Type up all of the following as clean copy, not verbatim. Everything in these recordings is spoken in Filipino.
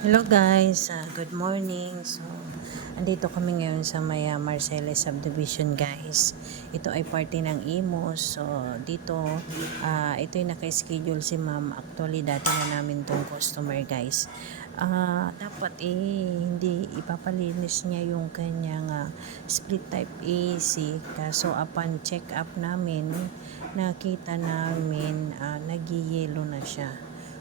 Hello guys, good morning. So, andito kami ngayon sa Maya Marceles Subdivision guys. Ito ay party ng Imos. So, dito, ito yung naka-schedule si ma'am. Actually, dati na namin tong customer guys. Dapat hindi ipapalinis niya yung kanyang split type AC. Kaso upon check up namin, nakita namin nag-yellow na siya.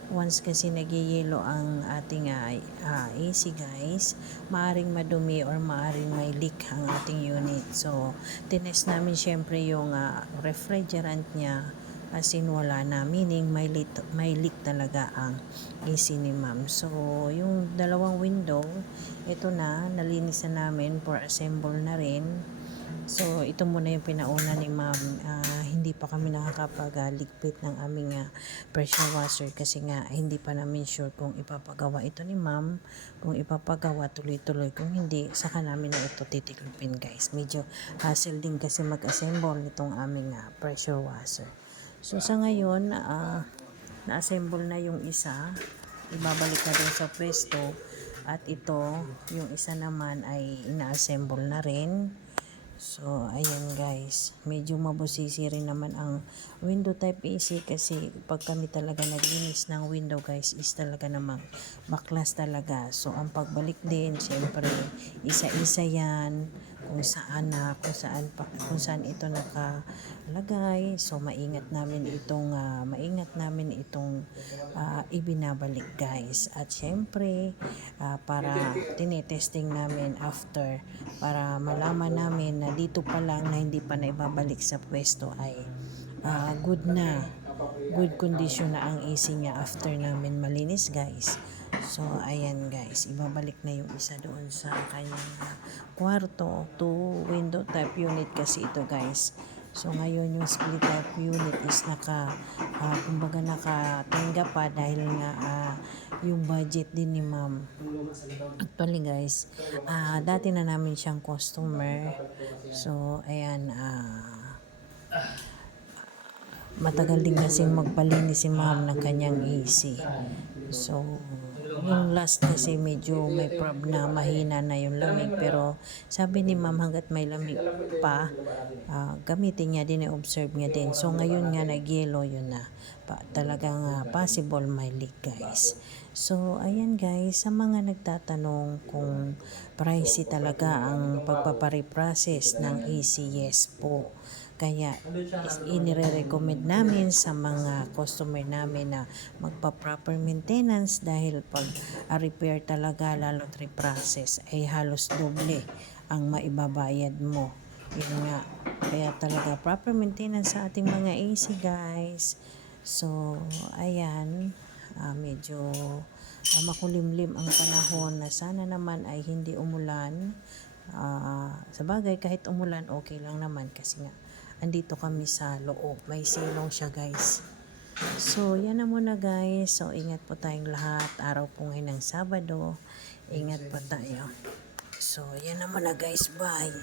Once kasi nagyayelo ang ating AC guys, maaring madumi or maaring may leak ang ating unit. So, tinest namin syempre yung refrigerant niya, as in wala na, meaning may leak talaga ang AC ni ma'am. So, yung dalawang window, ito na, nalinis na namin, for assemble na rin. So, ito muna yung pinauna ni ma'am. Hindi pa kami nakakapag-ligpit ng aming pressure washer kasi nga hindi pa namin sure kung ipapagawa ito ni ma'am. Kung ipapagawa, tuloy-tuloy. Kung hindi, saka namin na ito titiklopin guys. Medyo hassle din kasi mag-assemble itong aming pressure washer. So, sa ngayon, na-assemble na yung isa. Ibabalik na din sa pwesto. At ito, yung isa naman ay ina-assemble na rin. So, ayan guys, medyo mabusisi rin naman ang window type AC kasi pag kami talaga naglinis ng window guys is talaga namang baklas talaga. So, ang pagbalik din, syempre, isa-isa yan kung saan ito nakalagay. So, maingat namin itong ibinabalik guys. At syempre, para tinetesting namin after para malaman namin na dito pa lang na hindi pa na ibabalik sa pwesto ay good condition na ang AC niya after namin malinis guys. So ayan guys, ibabalik na yung isa doon sa kanyang kwarto to window type unit kasi ito guys. So ngayon yung split type unit is kumbaga nakatanggap pa dahil nga yung budget din ni ma'am. Actually guys, dati na namin siyang customer. So ayan, matagal din kasi magpalinis si ma'am ng kanyang AC. So, yung last kasi medyo may na mahina na yung lamig. Pero sabi ni ma'am hanggat may lamig pa, gamitin niya din, i-observe niya din. So, ngayon nga nag-yellow yun na. Talagang possible may leak guys. So, ayan guys, sa mga nagtatanong kung pricey talaga ang pagpapare-process ng AC, yes po. Kaya inire-recommend namin sa mga customer namin na magpa-proper maintenance dahil pag repair talaga lalo't reprocess ay halos doble ang maibabayad mo. Yun nga. Kaya talaga proper maintenance sa ating mga AC guys. So, ayan. Medyo makulimlim ang panahon na sana naman ay hindi umulan. Sa bagay kahit umulan okay lang naman kasi nga andito kami sa loob, may silong siya guys. So yan na muna guys, so ingat po tayong lahat, araw po ngayon ng Sabado, ingat po tayo. So yan na muna guys, bye.